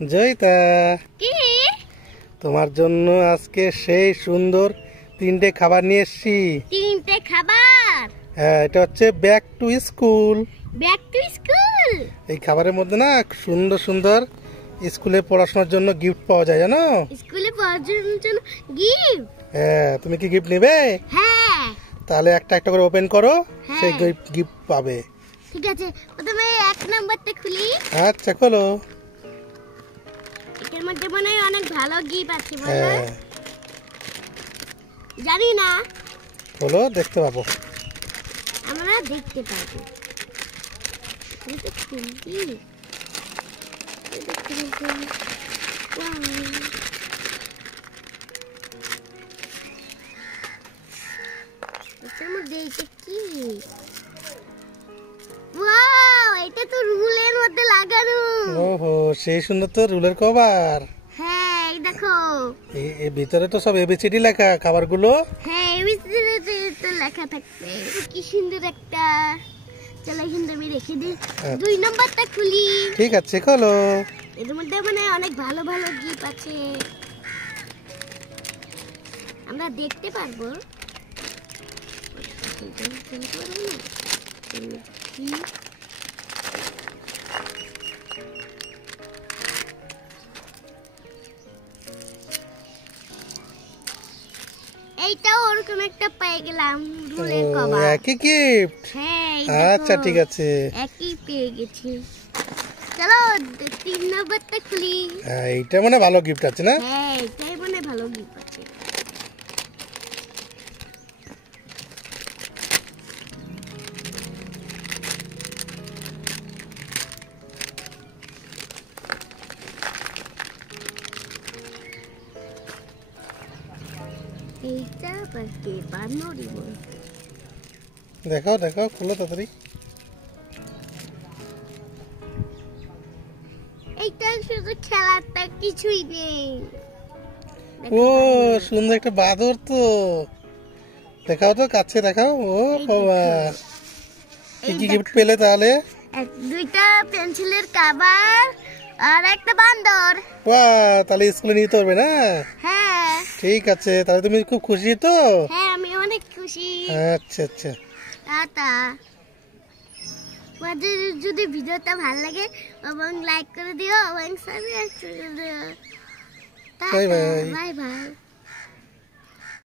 জয়িতা, কি তোমার জন্য আজকে সেই সুন্দর 3টে খাবার নিয়ে এসেছি। 3টে খাবার? হ্যাঁ, এটা হচ্ছে back to school. Back to school? এই খাবারের মধ্যে না সুন্দর সুন্দর স্কুলে পড়াশোনার জন্য গিফট পাওয়া যায়, জানো? স্কুলে পড়াশোনার জন্য গিফট? হ্যাঁ, তুমি কি গিফট নেবে? হ্যাঁ। তাহলে একটা একটা করে ওপেন করো, হ্যাঁ। সেই গিফট পাবে। ঠিক আছে, প্রথমে 1 নাম্বারটা খুলি। আচ্ছা, খোলো। এটার মধ্যে মনে হয় অনেক ভালো গিফট আছে, বলো? হ্যাঁ, জানি না, খোলো, দেখতে পাবো। আমরা দেখতে পাবো। এটা খুলি। এটা খুলি। ওয়াও, এটার মধ্যে এটা কি? ওয়াও, এটা তো রুলের মধ্যে লাগানো। ওহো, সেই সুন্দর তো রুলের কভার। হ্যাঁ, এই দেখো। এই ভিতরে তো সব এবিসিডি লেখা খাবারগুলো। হ্যাঁ, এবিসিডি তো লেখা থাকবে। কি সুন্দর একটা। চলো কিন্তু আমি রেখে দিই। 2 নাম্বারটা খুলি। ঠিক আছে, খোলো। এর মধ্যে মানে অনেক ভালো ভালো গিফট আছে, আমরা দেখতে পারবো। এইটাও ওরকম একটা পেয়ে গেলাম, রুলের কভার। একই গিফট? হ্যাঁ, আচ্ছা, ঠিক আছে। একই পেয়ে গেছি। চলো 3 নাম্বারটা খুলি। হ্যাঁ, এইটা মানে ভালো গিফট আছে না? হ্যাঁ, এটাই মানে ভালো গিফট আছে। এইটা পেপার নড়িব। দেখাও দেখাও, খোলো তাড়াতাড়ি। এইটা শুধু খেলাটা, কিছুই নেই। ও, সুন্দর একটা বাদর তো। দেখাও তো, কাছে দেখাও। ও বাবা, কি কি গিফট পেলে তাহলে? 2টা পেন্সিলের কভার আর একটা বান্দর। বাহ, তাহলে স্কুলে নিতে পারবে না? হ্যাঁ। ঠিক আছে, তাহলে তুমি খুব খুশি তো? হ্যাঁ, আমি অনেক খুশি। আচ্ছা আচ্ছা, টাটা। তোমাদের যদি ভিডিওটা ভালো লাগে এবং লাইক করে দিও এবং সাবস্ক্রাইব করে দিও। Bye bye. Bye bye.